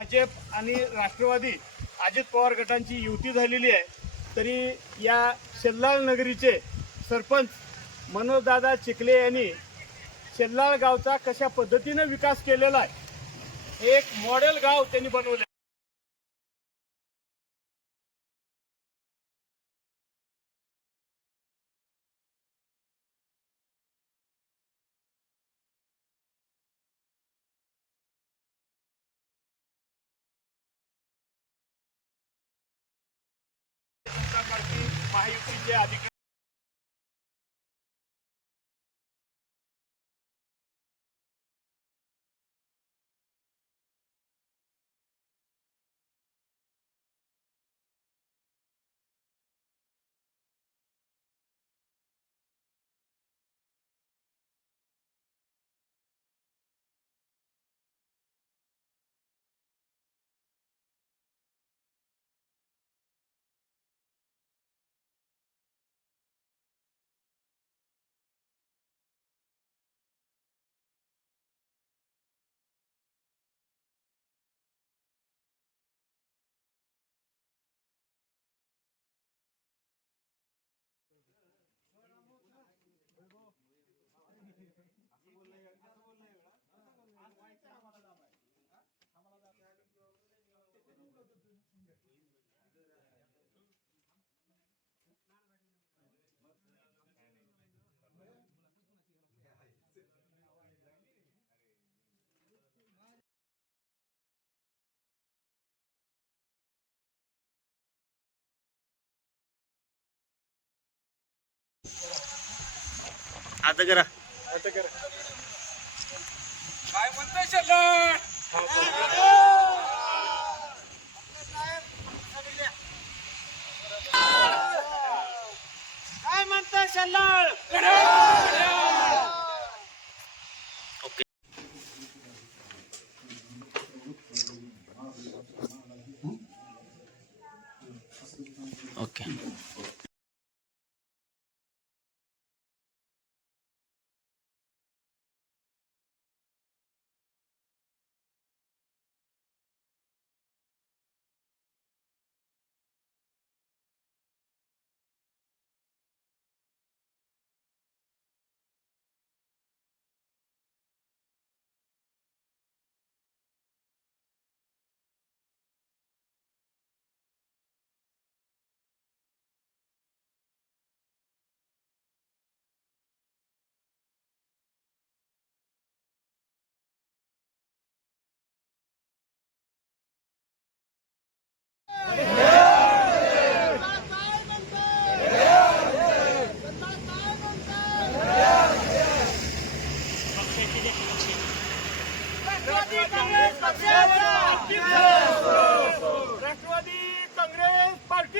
भाजप आणि राष्ट्रवादी अजित पवार गटांची युती झालेली आहे, तरी या शेल्लाळ नगरीचे सरपंच मनोजदादा चिखले यांनी शेल्लाळ गावचा कशा पद्धतीने विकास केलेला आहे, एक मॉडेल गाव त्यांनी बनवले. महायुतीचे अधिकारी आता करा काय म्हणताय शेल्लाळ? काय म्हणतात शेल्लाळ? Okay. Okay. Rashtrawadi Congress party